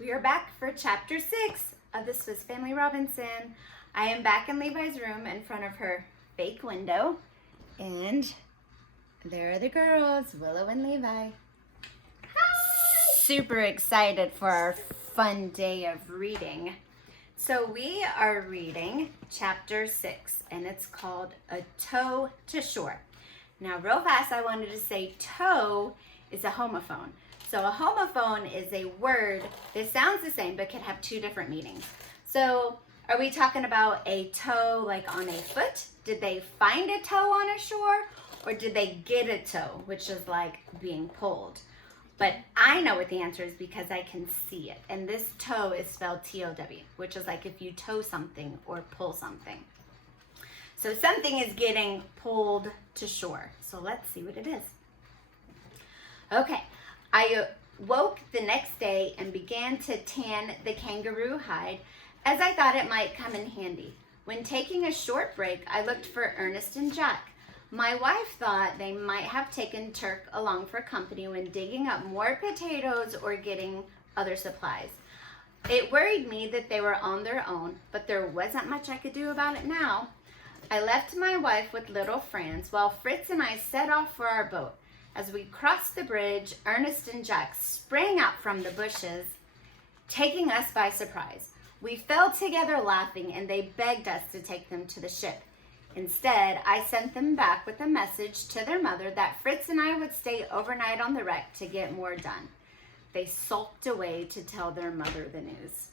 We are back for chapter 6 of the Swiss Family Robinson. I am back in Levi's room in front of her fake window, and there are the girls, Willow and Levi. Hi! Super excited for our fun day of reading. So we are reading chapter 6, and it's called A Tow to Shore. Now, real fast, I wanted to say tow is a homophone. So a homophone is a word that sounds the same but can have two different meanings. So are we talking about a toe like on a foot? Did they find a toe on a shore? Or did they get a toe, which is like being pulled? But I know what the answer is because I can see it. And this tow is spelled T-O-W, which is like if you tow something or pull something. So something is getting pulled to shore. So let's see what it is. Okay. I woke the next day and began to tan the kangaroo hide as I thought it might come in handy. When taking a short break, I looked for Ernest and Jack. My wife thought they might have taken Turk along for company when digging up more potatoes or getting other supplies. It worried me that they were on their own, but there wasn't much I could do about it now. I left my wife with little Franz while Fritz and I set off for our boat. As we crossed the bridge, Ernest and Jack sprang out from the bushes, taking us by surprise. We fell together laughing, and they begged us to take them to the ship. Instead, I sent them back with a message to their mother that Fritz and I would stay overnight on the wreck to get more done. They sulked away to tell their mother the news.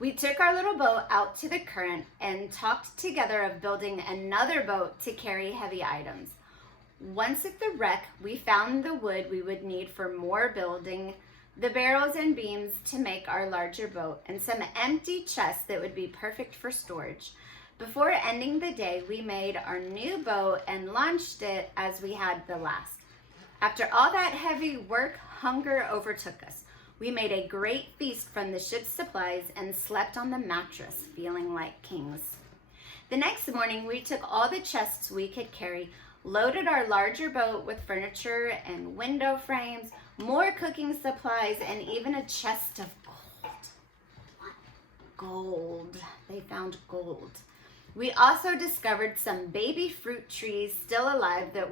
We took our little boat out to the current and talked together of building another boat to carry heavy items. Once at the wreck, we found the wood we would need for more building, the barrels and beams to make our larger boat, and some empty chests that would be perfect for storage. Before ending the day, we made our new boat and launched it as we had the last. After all that heavy work, hunger overtook us. We made a great feast from the ship's supplies and slept on the mattress, feeling like kings. The next morning, we took all the chests we could carry, loaded our larger boat with furniture and window frames, more cooking supplies, and even a chest of gold. Gold. They found gold. We also discovered some baby fruit trees still alive that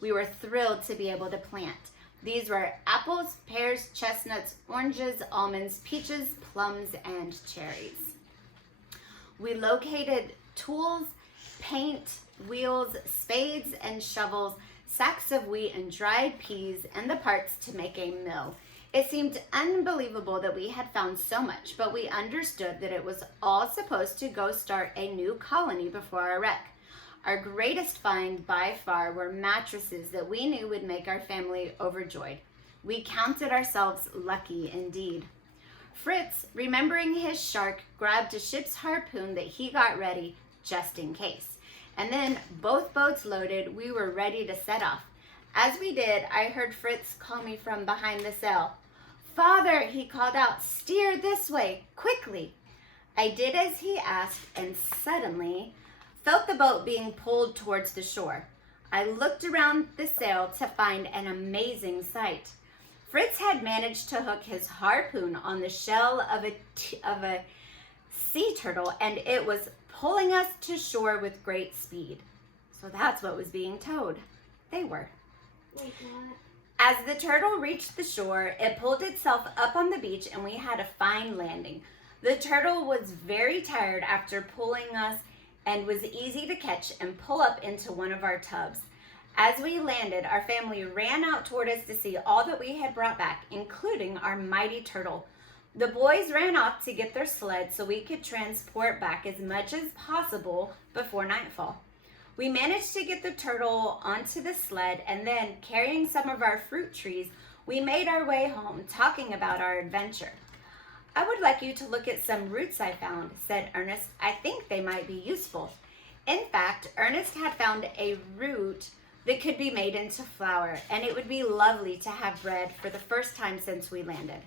we were thrilled to be able to plant. These were apples, pears, chestnuts, oranges, almonds, peaches, plums, and cherries. We located tools, paint, wheels, spades and shovels, sacks of wheat and dried peas, and the parts to make a mill. It seemed unbelievable that we had found so much, but we understood that it was all supposed to go start a new colony before our wreck. Our greatest find by far were mattresses that we knew would make our family overjoyed. We counted ourselves lucky indeed. Fritz, remembering his shark, grabbed a ship's harpoon that he got ready just in case. And then, both boats loaded, we were ready to set off. As we did, I heard Fritz call me from behind the sail. "Father," he called out, "steer this way, quickly." I did as he asked and suddenly felt the boat being pulled towards the shore. I looked around the sail to find an amazing sight. Fritz had managed to hook his harpoon on the shell of a sea turtle, and it was pulling us to shore with great speed. So that's what was being towed. They were. Wait, what? As the turtle reached the shore, it pulled itself up on the beach and we had a fine landing. The turtle was very tired after pulling us and was easy to catch and pull up into one of our tubs. As we landed, our family ran out toward us to see all that we had brought back, including our mighty turtle. The boys ran off to get their sled so we could transport back as much as possible before nightfall. We managed to get the turtle onto the sled, and then, carrying some of our fruit trees, we made our way home, talking about our adventure. "I would like you to look at some roots I found," said Ernest. "I think they might be useful." In fact, Ernest had found a root that could be made into flour, and it would be lovely to have bread for the first time since we landed.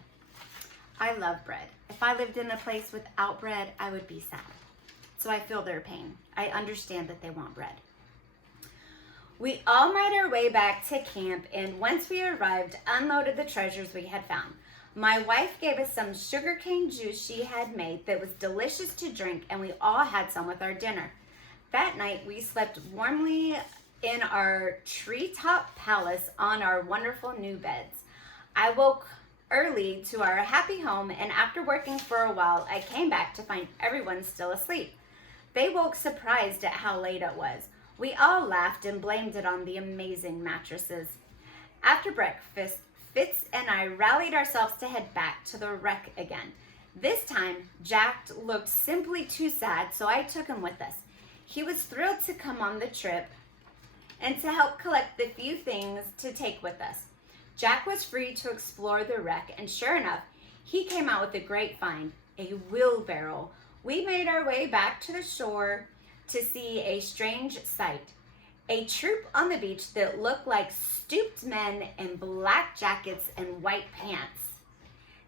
I love bread. If I lived in a place without bread, I would be sad. So I feel their pain. I understand that they want bread. We all made our way back to camp, and once we arrived, unloaded the treasures we had found. My wife gave us some sugarcane juice she had made that was delicious to drink, and we all had some with our dinner. That night, we slept warmly in our treetop palace on our wonderful new beds. I woke early to our happy home, and after working for a while, I came back to find everyone still asleep. They woke surprised at how late it was. We all laughed and blamed it on the amazing mattresses. After breakfast, Fitz and I rallied ourselves to head back to the wreck again. This time, Jack looked simply too sad, so I took him with us. He was thrilled to come on the trip and to help collect the few things to take with us. Jack was free to explore the wreck, and sure enough, he came out with a great find, a wheelbarrow. We made our way back to the shore to see a strange sight. A troop on the beach that looked like stooped men in black jackets and white pants.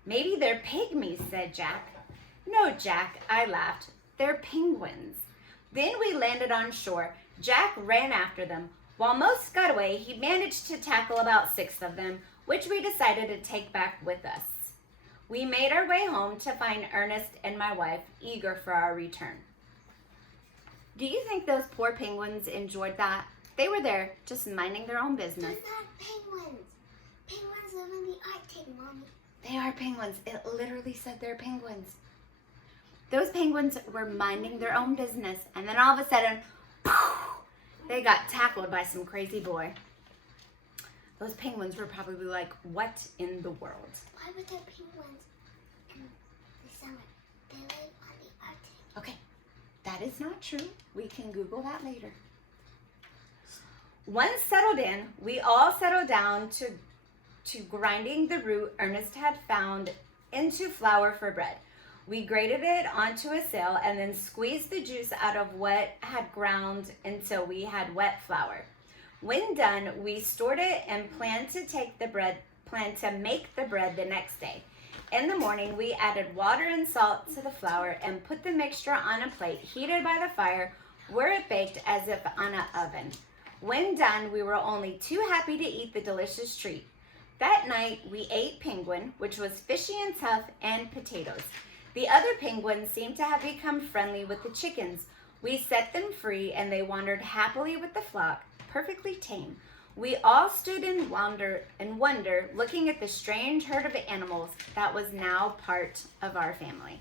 Maybe they're pygmies, said Jack. No, Jack, I laughed. They're penguins. Then we landed on shore. Jack ran after them. While most got away, he managed to tackle about 6 of them, which we decided to take back with us. We made our way home to find Ernest and my wife eager for our return. Do you think those poor penguins enjoyed that? They were there, just minding their own business. They're not penguins. Penguins live in the Arctic, Mommy. They are penguins. It literally said they're penguins. Those penguins were minding their own business, and then all of a sudden, they got tackled by some crazy boy. Those penguins were probably like, what in the world? Why were there penguins in the summer? They live on the Arctic. Okay, that is not true. We can Google that later. Once settled in, we all settled down to grinding the root Ernest had found into flour for bread. We grated it onto a sail and then squeezed the juice out of what had ground until we had wet flour. When done, we stored it and planned to make the bread the next day. In the morning, we added water and salt to the flour and put the mixture on a plate heated by the fire, where it baked as if on an oven. When done, we were only too happy to eat the delicious treat. That night, we ate penguin, which was fishy and tough, and potatoes. The other penguins seemed to have become friendly with the chickens. We set them free, and they wandered happily with the flock, perfectly tame. We all stood in wonder, looking at the strange herd of animals that was now part of our family.